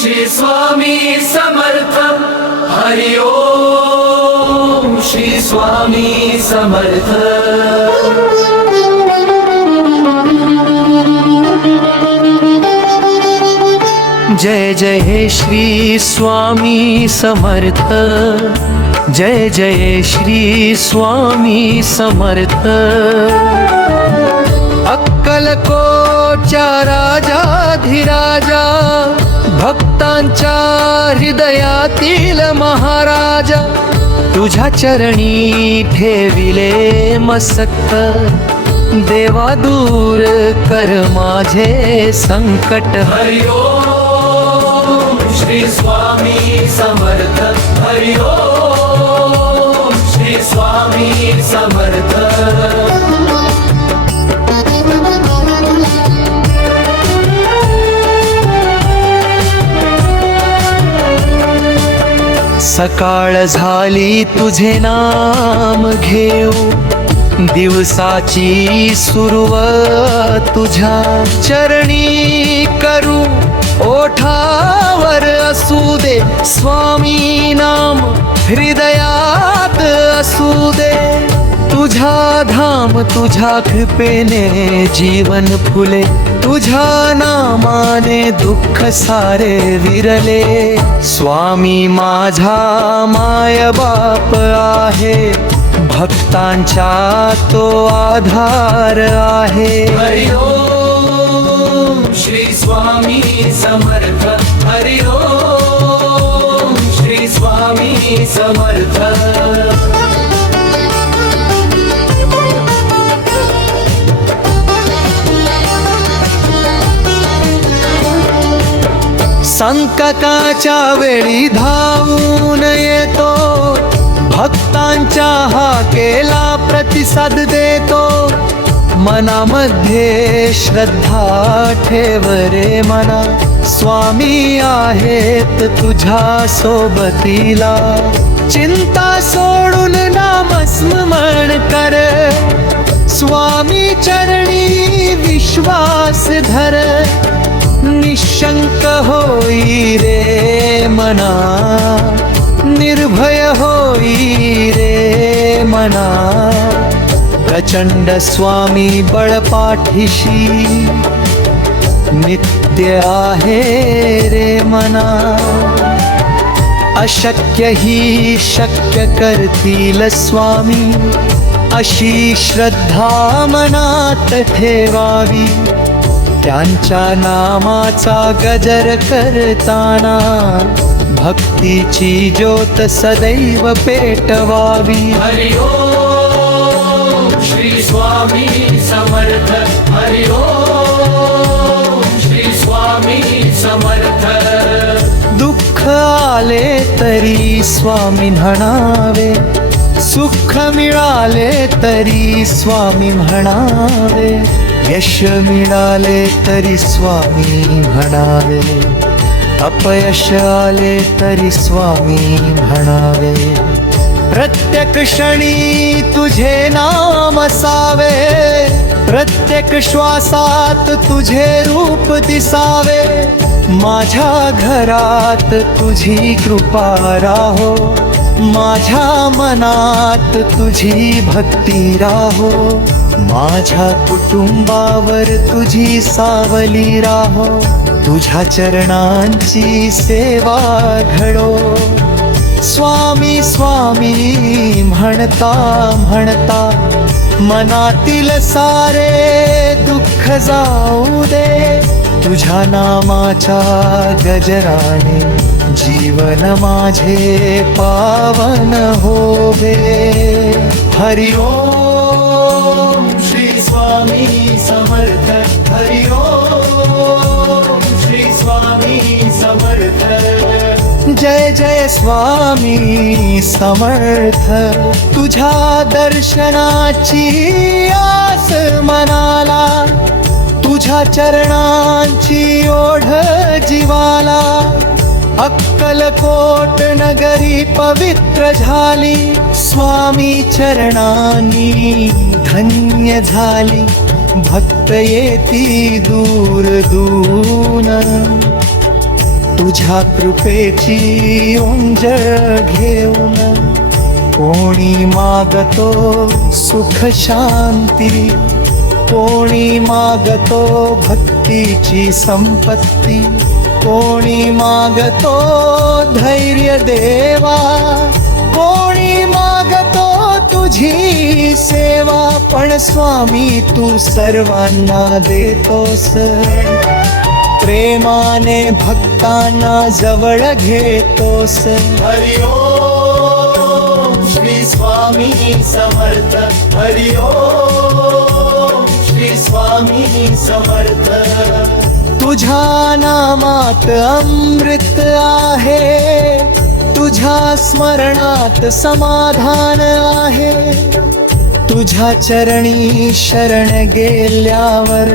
श्री स्वामी समर्थ हरि ओम श्री स्वामी समर्थ जय जय श्री स्वामी समर्थ जय जय श्री स्वामी समर्थ अक्कलकोटच्या राजाधिराजा भक्तांच्या हृदयातील महाराजा तुझ्या चरणी ठेविले मस्तक देवा दूर कर माझे संकट हरि ओम श्री स्वामी समर्थ हरि ओम श्री स्वामी समर्थ सकाळ झाली तुझे नाम घेऊ दिवसाची सुरुवात तुझ्या चरणी करू ओठावर असू दे स्वामी नाम हृदयात असू दे तुझा धाम तुझ्या कृपेने जीवन फुले तुझ्या नामाने दुःख सारे विरले स्वामी माझा माय बाप आहे भक्तांचा तो आधार आहे हरि ओम श्री स्वामी समर्थ हरि ओम श्री स्वामी समर्थ संकटाच्या वेळी धावून येतो भक्तांच्या हाकेला प्रतिसाद देतो मनामध्ये श्रद्धा ठेव रे मना स्वामी आहेत तुझ्या सोबतीला चिंता सोडून नामस्मरण कर स्वामी चरणी विश्वास धर निशंक होई रे मना निर्भय होई रे मना प्रचंड स्वामी बळपाठीशी नित्य आहे रे मना अशक्य ही शक्य करतील स्वामी अशी श्रद्धा मनात ठेवावी त्यांच्या नामाचा गजर करताना भक्तीची ज्योत सदैव पेटवावी हरि ओम श्री स्वामी समर्थ हरि ओम श्री स्वामी समर्थ दुःख आले तरी स्वामी म्हणावे सुख मिळाले तरी स्वामी म्हणावे यश मिळाले तरी स्वामी म्हणावे अपयश आले तरी स्वामी म्हणावे प्रत्येक क्षणी तुझे नाम असावे प्रत्येक श्वासात तुझे रूप दिसावे माझ्या घरात तुझी कृपा राहो माझ्या मनात तुझी भक्ती राहो माझ्या कुटुंबावर तुझी सावली राहो तुझ्या चरणांची सेवा घडो स्वामी स्वामी म्हणता म्हणता मनातील सारे दुःख जाऊ दे तुझ्या नामाच्या गजराने जीवन माझे पावन होवे हरि ओम श्री स्वामी समर्थ हरि ओम श्री स्वामी समर्थ जय जय स्वामी समर्थ तुझ्या दर्शनाची आस मनाला तुझ्या चरणांची ओढ जीवाला अक्कलकोट नगरी पवित्र झाली स्वामी चरणांनी धन्य झाली भक्त येती दूर दूर तुझ्या कृपेची उंजळ घेऊन कोणी मागतो सुख शांती, कोणी मागतो भक्तीची संपत्ती, कोणी मागतो धैर्य देवा, कोणी मागतो तुझी सेवा. पण स्वामी तू सर्वांना देतोस, प्रेमाने भक्तांना जवळ घेतोस. हरि ओम श्री स्वामी समर्थ. हरि ओम श्री स्वामी समर्थ. तुझ्या नामात अमृत आहे, तुझ्या स्मरणात समाधान आहे. तुझ्या चरणी शरण गेल्यावर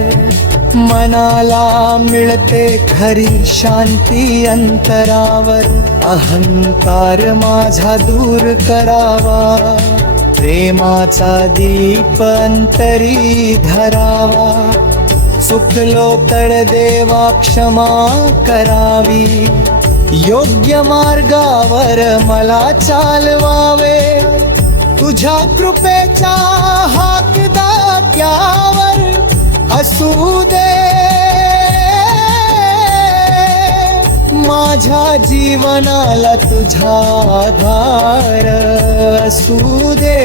मनाला मिळते खरी शांती अंतरावर. अहंकार माझा दूर करावा, प्रेमाचा दीप अंतरी धरावा. चुकलो तर देवा क्षमा करावी, योग्य मार्गावर मला चालवावे. तुझ्या कृपेच्या हाक दाट्यावर असू दे माझ्या जीवनाला तुझा आधार असू दे.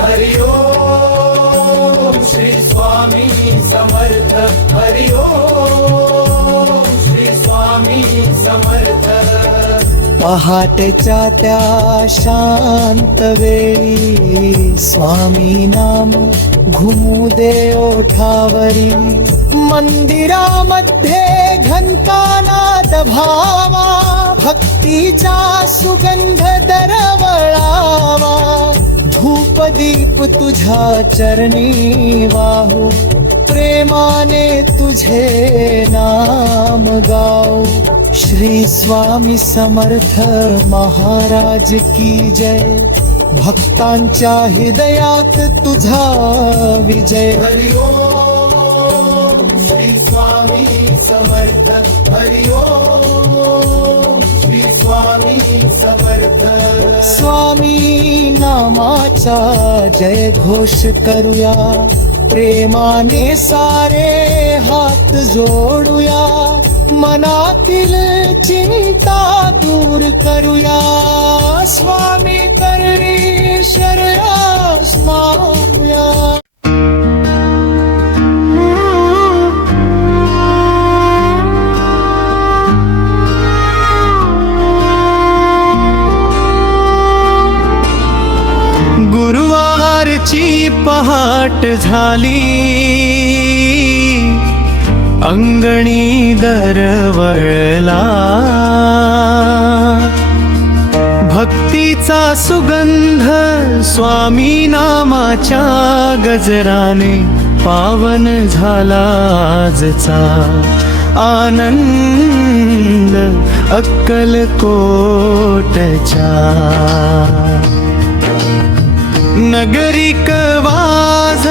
हरि ओम श्री स्वामी समर्थ. हरि ओम श्री स्वामी समर्थ. पहाटेच्या त्या शांत वेळी स्वामी नाम घुमू दे ओठावरी. मंदिरामध्ये घंटानाद भावा, भक्तीचा सुगंध दरवळावा. धूपदीप तुझ्या चरणी वाहू, प्रेमाने तुझे नाम गाऊ. श्री स्वामी समर्थ महाराज की जय. भक्तांच्या हृदयात तुझा विजय. हरि ओम श्री स्वामी समर्थ. हरि ओम श्री स्वामी समर्थ. स्वामी नामाचा जय घोष करूया, प्रेमाने सारे हात जोडूया. मनातील चिंता दूर करूया, स्वामी करणी शरणास माऊया. गुरुवारची पहाट झाली, अंगणी दरवळला. भक्तीचा सुगंध स्वामी नामाच्या गजराने पावन झाला आजचा. आनंद अक्कलकोटच्या. नगरिक वाज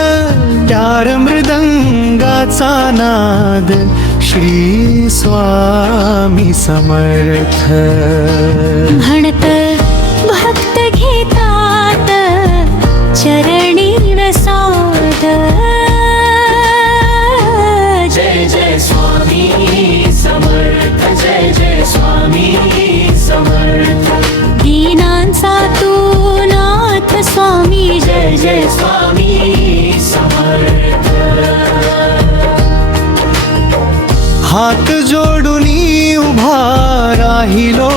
चार मृदंगाचा नाद, श्री स्वामी समर्थ. म्हणत भक्त घेतात चरणी रसाद. जय जय स्वामी समर्थ. जय जय स्वामी समर्थ. दीनांचा तू नाथ स्वामी. जय जय स्वामी समर्थ. हात जोडूनी उभा राहिलो,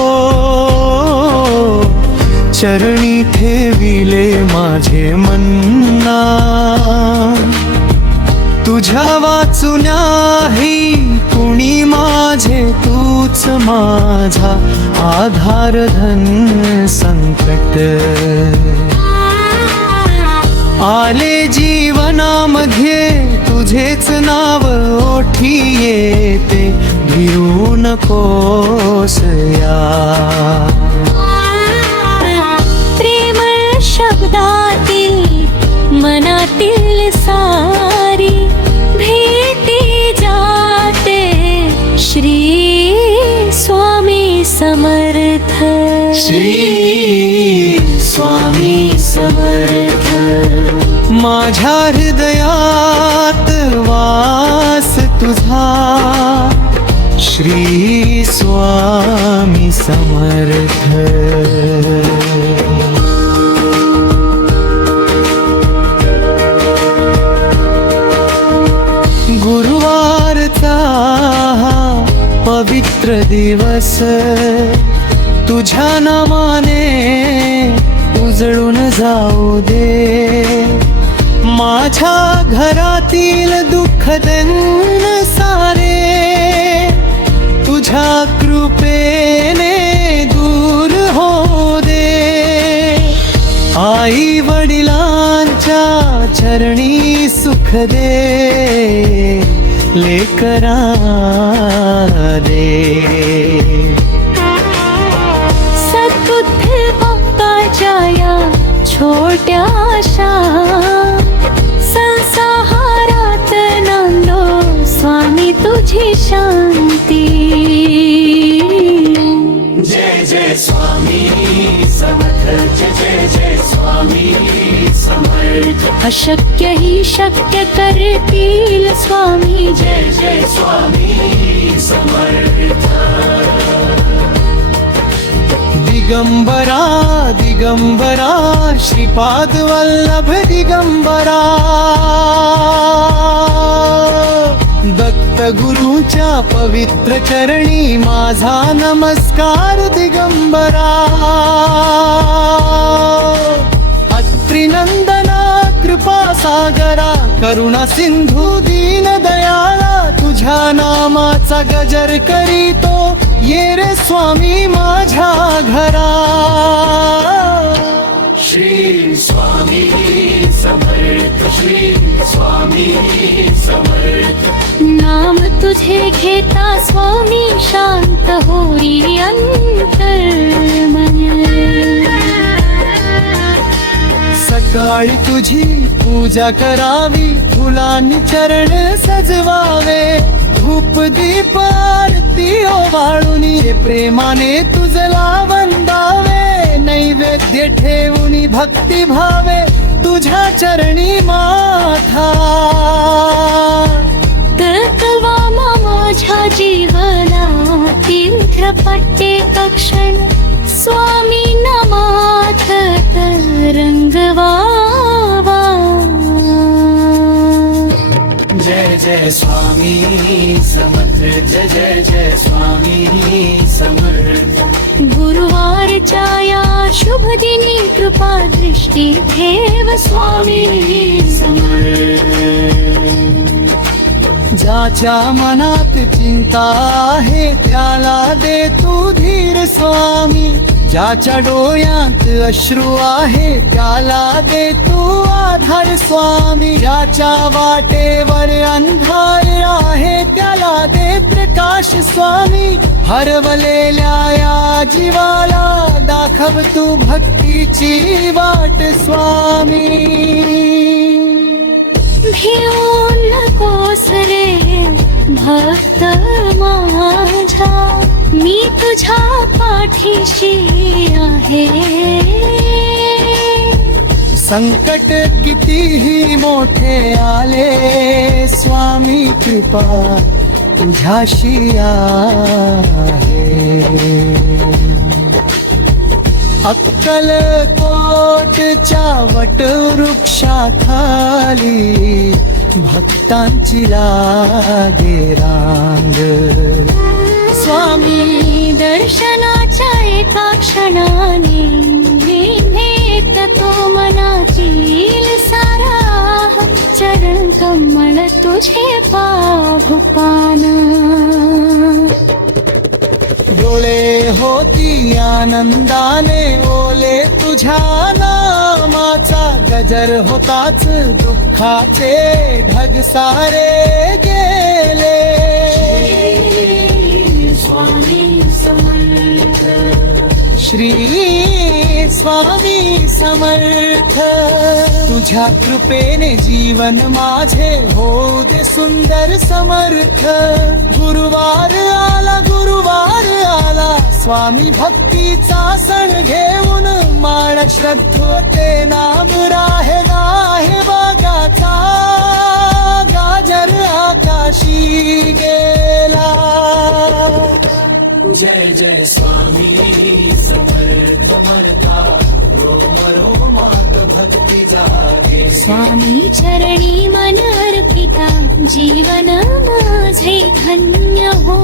चरणी ठेविले माझे मन्ना. तुझ्या वाचुन्याही कुणी माझे, तूच माझा आधार धन संकट. आले जीवनामध्ये तुझेच नाव ओठी येते, भिरू नकोस या. प्रेम शब्दातील मनातील सारी भेटी जाते माझ्या हृदयात वास तुझा श्री स्वामी समर्थ. गुरुवारचा पवित्र दिवस तुझ्या नामाने उजळून जाऊ दे. माझ्या घरातील दुःख दन सारे तुझ्या कृपेने दूर हो दे. आई वडिलांच्या चरणी सुख दे लेकरा दे. सद्बुद्धी बाप्पाच्या या छोट्याशा संसारात नांदो स्वामी तुझी शांती. जय जय स्वामी समर्थ, जय जय जय स्वामी समर्थ. अशक्य ही शक्य करतील स्वामी. जय जय स्वामी समर्थ. दिगंबरा दिगंबरा श्रीपाद वल्लभ दिगंबरा. दत्त गुरूच्या पवित्र चरणी माझा नमस्कार दिगंबरा. अत्रिनंदना कृपा सागरा करुणा सिंधू दीन दयाला. तुझ्या नामाचा गजर करीतो ये रे स्वामी माझ्या घरा. श्री स्वामी समर्थ, श्री स्वामी समर्थ. नाम तुझे घेता स्वामी शांत होई अंतर्मन. सकाळी तुझी पूजा करावी फुलांनी चरण सजवावे. धूप दीप आरती ओवाळूनी प्रेमाने तुझला वंदावे. नैवेद्य ठेवूनी भक्ती भावे तुझ्या चरणी माथा. तळतळवा माझ्या जीवनातील ध्रपट्टे कक्षण स्वामी नामात रंगवावा. जय जय स्वामी समर्थ, जय जय जय स्वामी समर्थ. गुरुवारच्या या शुभ दिनी कृपा दृष्टी ठेव स्वामी समर्थ. ज्याच्या मनात चिंता आहे त्याला दे तू धीर स्वामी. ज्याच्या डोळ्यात अश्रू आहे त्याला दे तू आधार स्वामी. ज्याच्या वाटेवर अंधार आहे त्याला दे प्रकाश स्वामी. हरवलेल्या या जीवाला दाखव तू भक्तीची वाट स्वामी. भिवून नकोस रे भक्त माझा. मी तुझ्या पाठीशी आहे. संकट कितीही मोठे आले स्वामी कृपा तुझ्याशी आहे. अक्कलकोटच्या वटवृक्षाखाली भक्तांची लागे रांग. स्वामी दर्शनाच्या एका क्षणाने नेत तो मनातील सारा. चरण कमळ तुझे पाहू पाना. डोळे होती आनंदाने ओले तुझ्या नामाचा. गजर होताच दुःखाचे ढग सारे गेले. स्वामी समर्थ. श्री स्वामी समर्थ तुझ्या कृपेने जीवन माझे होऊ दे सुंदर समर्थ गुरुवार आला स्वामी भक्तीचा सण घेऊन माण श्रद्धोते नाम राहिला आहे वागाचा गाजर आकाशी गेला जय जय स्वामी समर्थ मरता रोम रोमात भक्ती जागे स्वामी चरणी मन अर्पिता जीवन माझे धन्य हो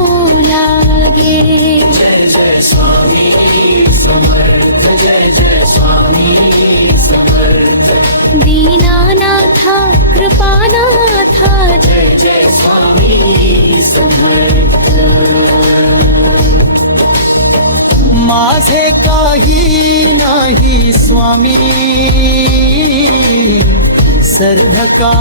लागे जय जय स्वामी समर्थ जय जय स्वामी समर्थ दीनानाथा कृपानाथा जय जय स्वामी समर्थ माझे काही नाही स्वामी सर्व का